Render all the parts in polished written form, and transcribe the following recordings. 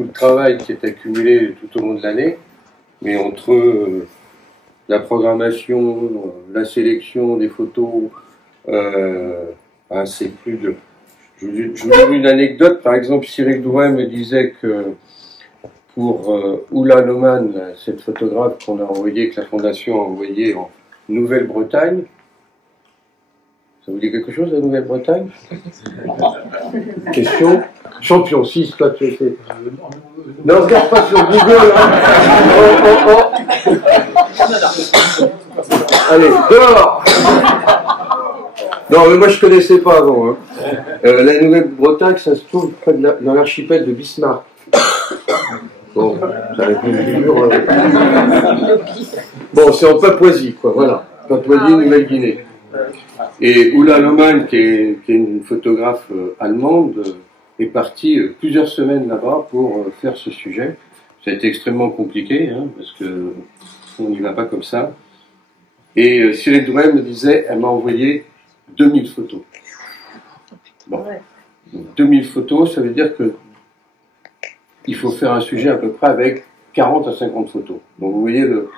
tout le travail qui est accumulé tout au long de l'année, mais entre la programmation, la sélection des photos, c'est plus de... Je vous donne une anecdote, par exemple, Cyril Douin me disait que pour Oula Lohmann, cette photographe qu'on a envoyée, que la Fondation a envoyée en Nouvelle-Bretagne, ça vous dit quelque chose, la Nouvelle-Bretagne? Question? Champion 6, toi tu étais... Non, regarde pas sur Google, hein. Allez, dehors. Non, mais moi je connaissais pas avant. Hein. La Nouvelle-Bretagne, ça se trouve près de dans l'archipel de Bismarck. Bon, ça va être une figure... Bon, c'est en Papouasie, quoi, voilà. Papouasie, Nouvelle-Guinée. Et Oula Lohmann, qui est une photographe allemande, est partie plusieurs semaines là-bas pour faire ce sujet. Ça a été extrêmement compliqué, hein, parce que on n'y va pas comme ça. Et Cyril Douai me disait, elle m'a envoyé 2000 photos. Bon. Donc, 2000 photos, ça veut dire que il faut faire un sujet à peu près avec 40 à 50 photos. Donc vous voyez le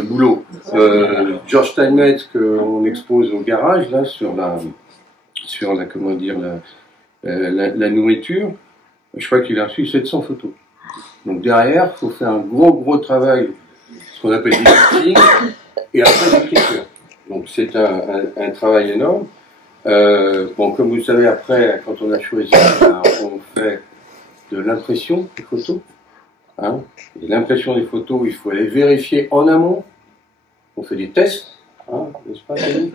boulot. George Steinmetz, qu'on expose au garage, là, sur la comment dire, la nourriture, je crois qu'il a reçu 700 photos. Donc derrière, il faut faire un gros travail, ce qu'on appelle editing, et après l'écriture. Donc c'est un travail énorme. Bon, comme vous le savez, après, quand on a choisi, on fait de l'impression des photos. Hein. Et l'impression des photos, il faut aller vérifier en amont. On fait des tests, hein, n'est-ce pas, Camille ?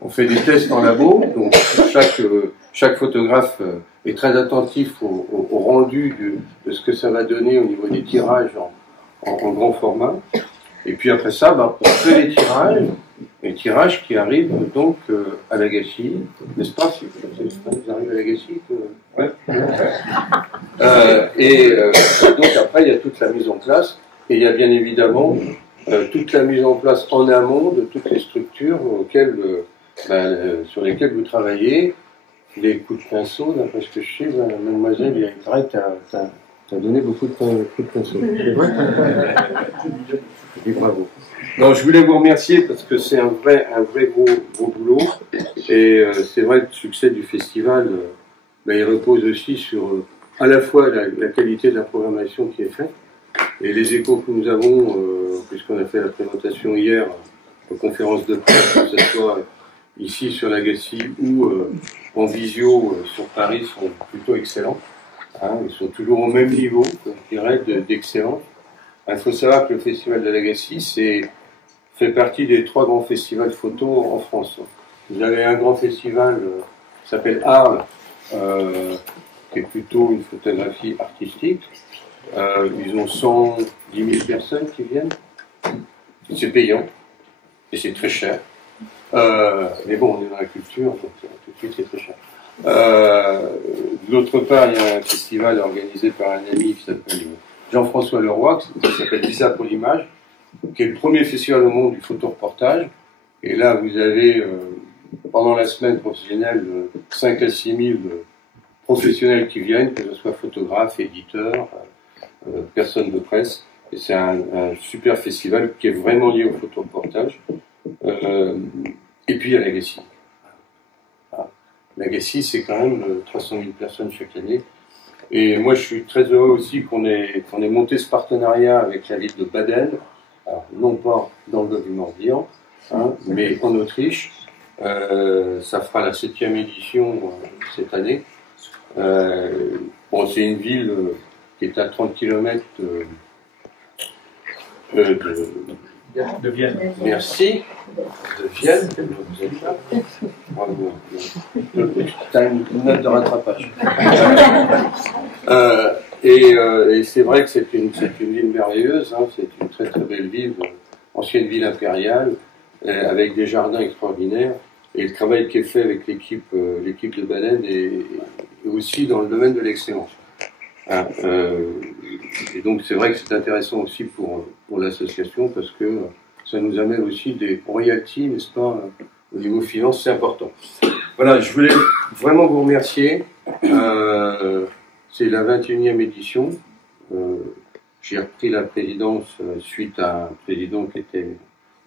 On fait des tests en labo, donc chaque photographe est très attentif au rendu de ce que ça va donner au niveau des tirages en grand format. Et puis après ça, on fait les tirages qui arrivent donc à l'Agassiz, n'est-ce pas? Ils arrivent à l'Agassiz ouais. Donc après, il y a toute la mise en place, et il y a bien évidemment toute la mise en place en amont de toutes les structures sur lesquelles vous travaillez, les coups de pinceau, d'après ce que je sais, mademoiselle, il y a une vraie, t'as donné beaucoup de coups de pinceau. C'est vrai? Bravo. Non, je voulais vous remercier parce que c'est un vrai gros boulot, et c'est vrai que le succès du festival, il repose aussi sur à la fois la qualité de la programmation qui est faite, et les échos que nous avons, puisqu'on a fait la présentation hier aux conférences de presse, que ce soit ici sur l'Agassiz ou en visio sur Paris, sont plutôt excellents. Hein, ils sont toujours au même niveau, je dirais, d'excellence. Il faut savoir que le festival de l'Agassiz fait partie des 3 grands festivals photo en France. Vous avez un grand festival qui s'appelle Arles, qui est plutôt une photographie artistique. Ils ont 110 000 personnes qui viennent. C'est payant et c'est très cher. Mais bon, on est dans la culture, donc tout de suite c'est très cher. D'autre part, il y a un festival organisé par un ami qui s'appelle Jean-François Leroy, qui s'appelle Lisa pour l'image, qui est le premier festival au monde du photoreportage. Et là, vous avez, pendant la semaine professionnelle, 5 à 6 000 professionnels qui viennent, que ce soit photographes, éditeurs, personnes de presse. Et c'est un super festival qui est vraiment lié au photoreportage. Et puis, il y a l'Agassiz. L'Agassiz, c'est quand même 300 000 personnes chaque année. Et moi, je suis très heureux aussi qu'on ait monté ce partenariat avec la ville de Baden, alors, non pas dans le golfe du Morbihan, hein, mais en Autriche. Ça fera la 7e édition cette année. Bon, c'est une ville qui est à 30 km de Vienne. Merci. De Vienne. Vous êtes là. Bravo. Tu as une note de rattrapage. Et c'est vrai que c'est une ville merveilleuse. Hein, c'est une très très belle ville, ancienne ville impériale, avec des jardins extraordinaires. Et le travail qui est fait avec l'équipe de Baden est aussi dans le domaine de l'excellence. Hein, et donc c'est vrai que c'est intéressant aussi pour l'association parce que ça nous amène aussi des royalties, n'est-ce pas, au niveau finance, c'est important. Voilà, je voulais vraiment vous remercier. C'est la 21e édition. j'ai repris la présidence suite à un président qui était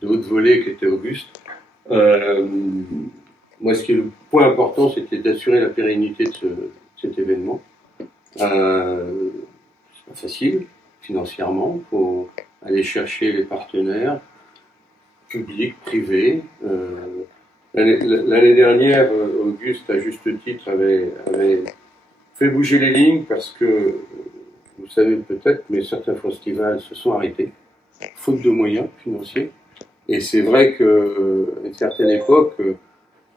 de haute volée, qui était Auguste. Moi, ce qui est le point important, c'était d'assurer la pérennité de cet événement. C'est pas facile, financièrement. Il faut aller chercher les partenaires, publics, privés. L'année dernière, Auguste, à juste titre, avait fait bouger les lignes parce que, vous savez peut-être, mais certains festivals se sont arrêtés, faute de moyens financiers. Et c'est vrai qu'à une certaine époque,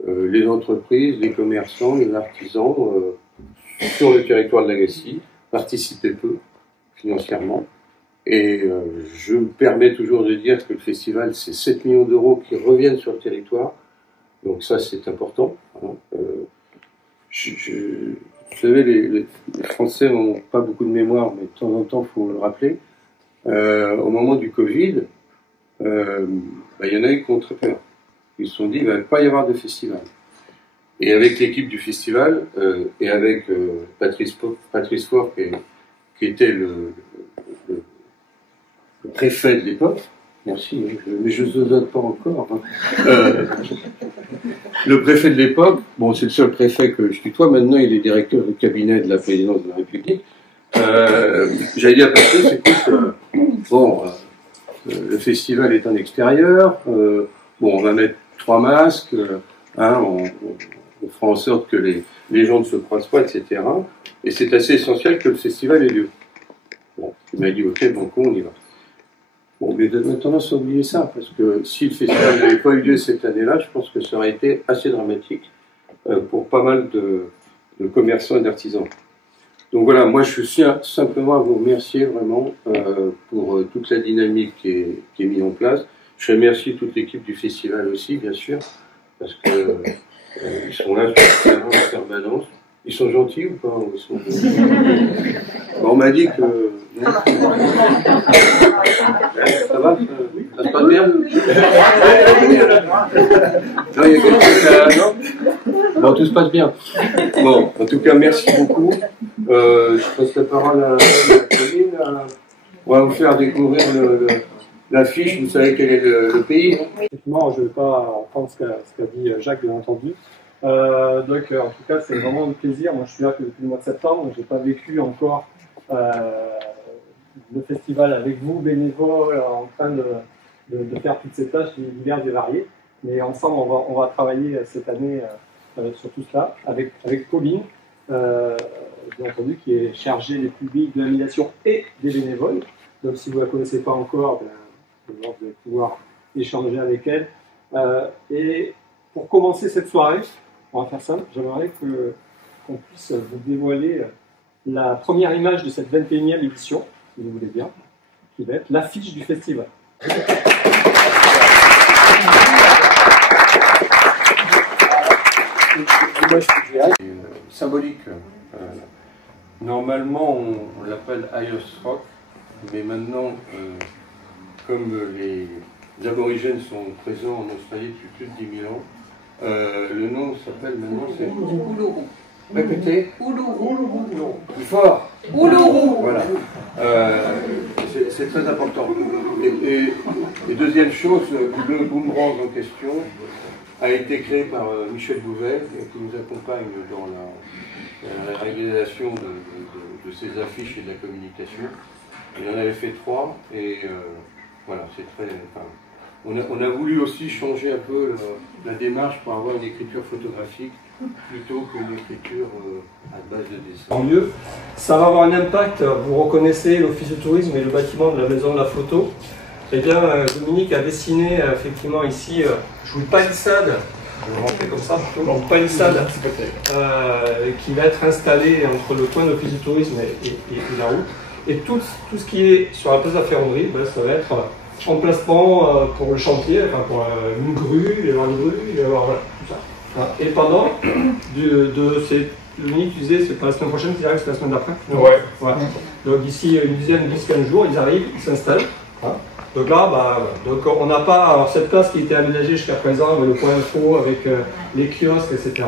les entreprises, les commerçants, les artisans, sur le territoire de la Gacilly, participaient peu financièrement. Et je me permets toujours de dire que le festival, c'est 7 millions d'euros qui reviennent sur le territoire. Donc ça, c'est important. Hein. Vous savez, les Français n'ont pas beaucoup de mémoire, mais de temps en temps, il faut le rappeler. Au moment du Covid, il y en a eu qui ont très peur. Ils se sont dit qu'il ne va pas y avoir de festival. Et avec l'équipe du festival, et avec Patrice Faure, qui était le préfet de l'époque, merci, mais je ne vous donne pas encore. Hein. Le préfet de l'époque, bon, c'est le seul préfet que je tutoie, maintenant il est directeur du cabinet de la présidence de la République. J'allais dire à Patrice, écoute, le festival est en extérieur, on va mettre 3 masques, on fera en sorte que les gens ne se croisent pas, etc. Et c'est assez essentiel que le festival ait lieu. Bon, il m'a dit, ok, bon, on y va. Bon, mais on a tendance à oublier ça, parce que si le festival n'avait pas eu lieu cette année-là, je pense que ça aurait été assez dramatique pour pas mal de commerçants et d'artisans. Donc voilà, moi je tiens simplement à vous remercier vraiment pour toute la dynamique qui est mise en place. Je remercie toute l'équipe du festival aussi, bien sûr, parce que ils sont là sur le terrain en permanence. Ils sont gentils ou pas? On m'a dit que... Non. Ça va? Ça se passe bien? Non, il y a quelqu'un qui non? Bon, tout se passe bien. Bon, en tout cas, merci beaucoup. Je passe la parole à Pauline. On va vous faire découvrir l'affiche. Vous savez quel est le pays? Effectivement, je ne vais pas reprendre ce qu'a dit Jacques, bien entendu. Donc, en tout cas, c'est vraiment un plaisir. Moi, je suis là depuis le mois de septembre. Je n'ai pas vécu encore le festival avec vous, bénévoles, en train de faire toutes ces tâches diverses et variées. Mais ensemble, on va travailler cette année sur tout cela avec Pauline, bien entendu, qui est chargée des publics, de l'animation et des bénévoles. Donc, si vous ne la connaissez pas encore, vous allez pouvoir échanger avec elle. Et pour commencer cette soirée, on va faire simple. J'aimerais qu'on puisse vous dévoiler la première image de cette 21e édition, si vous voulez bien, qui va être l'affiche du festival. Symbolique. Normalement, on l'appelle Ayers Rock, mais maintenant, comme les aborigènes sont présents en Australie depuis plus de 10 000 ans, le nom s'appelle maintenant, c'est Uluru. Répétez. Uluru. Plus fort. Uluru. Voilà. C'est très important. Et deuxième chose, le boomerang en question a été créé par Michel Bouvet, qui nous accompagne dans la réalisation de ces affiches et de la communication. Il en avait fait 3 et voilà, c'est très... Enfin, on a voulu aussi changer un peu la démarche pour avoir une écriture photographique plutôt qu'une écriture à base de dessin. En mieux, ça va avoir un impact. Vous reconnaissez l'office de tourisme et le bâtiment de la maison de la photo. Eh bien, Dominique a dessiné effectivement ici, je vous palissade, je vais rentrer comme ça, une palissade qui va être installée entre le coin de l'office du tourisme et la route. Et tout ce qui est sur la place de la Ferronnerie, ben, ça va être emplacement pour le chantier, enfin pour une grue, il va y avoir une grue, il va y avoir voilà, tout ça. Et pendant, Dominique, tu disais, c'est pas la semaine prochaine qu'ils arrivent, c'est la semaine d'après. Ouais. Donc d'ici une dizaine, 10-15 jours, ils arrivent, ils s'installent. Donc là, donc on n'a pas, alors cette place qui était aménagée jusqu'à présent, avec le point info, avec les kiosques, etc.,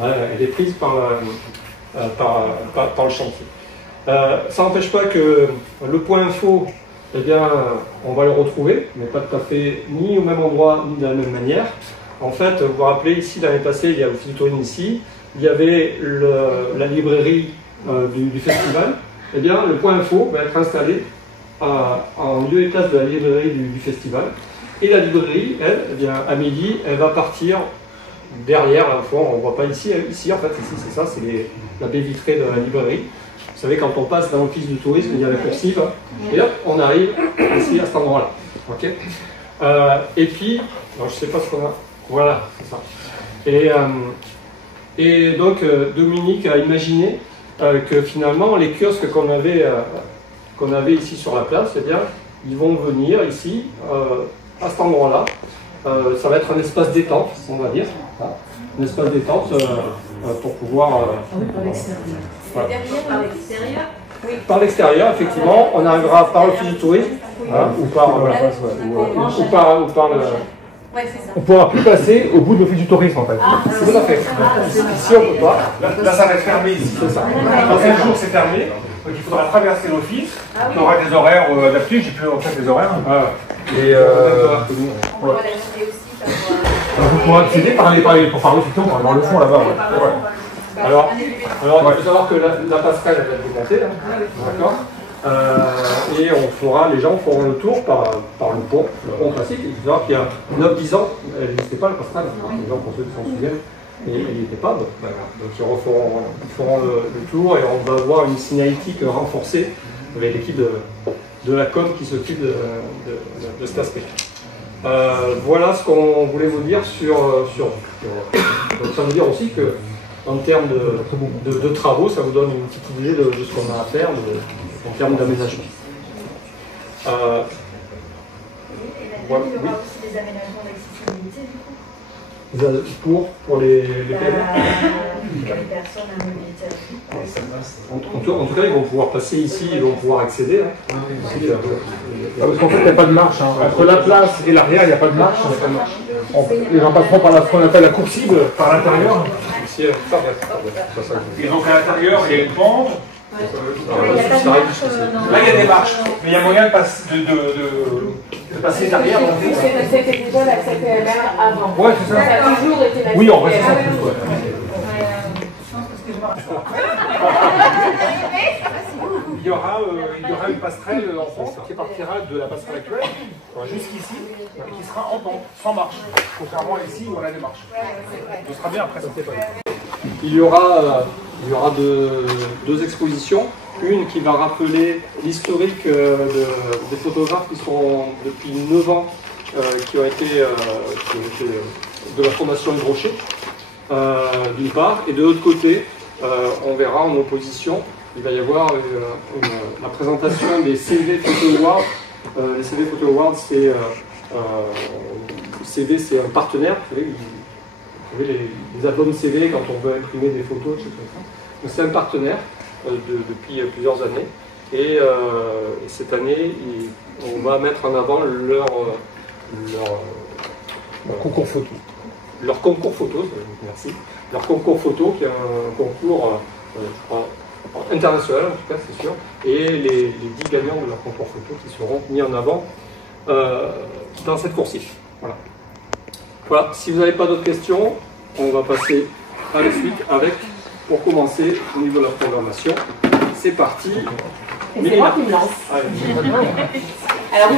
elle est prise par le chantier. Ça n'empêche pas que le point info, eh bien, on va le retrouver, mais pas tout à fait ni au même endroit, ni de la même manière. En fait, vous vous rappelez, ici, l'année passée, il y a l'Office du tourisme ici, il y avait la librairie du festival. Eh bien, le point info va être installé en lieu et place de la librairie du festival. Et la librairie, elle, eh bien, à midi, elle va partir derrière, là, au fond, on ne voit pas ici, ici en fait, ici c'est ça, c'est la baie vitrée de la librairie. Vous savez, quand on passe dans l'office du tourisme, il y a la coursive, et hop, on arrive ici, à cet endroit-là. Okay, et puis, alors, je ne sais pas ce qu'on a, voilà, c'est ça. Et donc, Dominique a imaginé que finalement, les kiosques qu'on avait ici sur la place, eh bien, ils vont venir ici, à cet endroit-là. Ça va être un espace détente, on va dire. Un espace détente pour pouvoir... par l'extérieur. Voilà. Par l'extérieur. Oui. Par l'extérieur, effectivement, on arrivera par l'office du tourisme, hein, ou par le... Ouais, c'est ça. On ne pourra plus passer au bout de l'office du tourisme en fait. C'est tout à fait. Ici, on ne peut pas. Là, ça va être fermé ici. C'est ça. Dans 5 jours, c'est fermé. Donc il faudra traverser l'office. On aura des horaires adaptés. J'ai plus en fait des horaires. Et On va l'ajouter aussi par vous pourrez accéder pour parler effectivement dans le fond là-bas. Ouais. Alors, il faut savoir que la passerelle elle va être démontée, hein. D'accord. Et les gens feront le tour par le pont classique. Il faut savoir qu'il y a 9-10 ans, elle n'existait pas la passerelle. Les gens, pour ceux qui s'en souviennent, et il n'y était pas. Donc ils feront le tour et on va avoir une signalétique renforcée avec l'équipe de la com qui s'occupe de cet aspect. Voilà ce qu'on voulait vous dire sur donc ça veut dire aussi que en termes de travaux, ça vous donne une petite idée de ce qu'on a à faire en termes d'aménagement. Il y aura aussi des aménagements d'accessibilité du coup. Pour les PME. Les personnes à mobilité réduite. En tout cas, ils vont pouvoir passer ici, ils vont pouvoir accéder. Hein. Parce qu'en fait, il n'y a pas de marche. Hein. Entre la place et l'arrière, il n'y a pas de marche. Les gens passeront par ce qu'on appelle la coursive, par l'intérieur. Et donc à l'intérieur, il y a une pente. Là, il y a des marches. Mais il y a moyen de passer derrière. C'était déjà la CPMR avant. Ouais, c'est ça. Ça a toujours été la CPMR. Oui, on reste en plus. Il y aura une passerelle en pente qui partira de la passerelle actuelle jusqu'ici, qui sera en pente, sans marche. Contrairement à ici où on a des marches. Ce sera bien après ça. Il y aura deux expositions. Une qui va rappeler l'historique des photographes qui sont depuis 9 ans, qui ont été de la Fondation Yves Rocher, d'une part, et de l'autre côté, on verra en opposition, il va y avoir la présentation des CV Photo Awards. Les CV Photo Awards, CV, c'est un partenaire, vous savez, les albums CV quand on veut imprimer des photos, etc. Donc c'est un partenaire depuis plusieurs années. Et cette année, on va mettre en avant leur concours photo. Leur concours photo, merci. Leur concours photo, qui est un concours je crois, international, en tout cas, c'est sûr. Et les 10 gagnants de leur concours photo qui seront mis en avant dans cette coursive. Voilà. Voilà, si vous n'avez pas d'autres questions, on va passer à la suite avec, pour commencer, au niveau de la programmation. C'est parti. C'est moi qui me lance. Alors,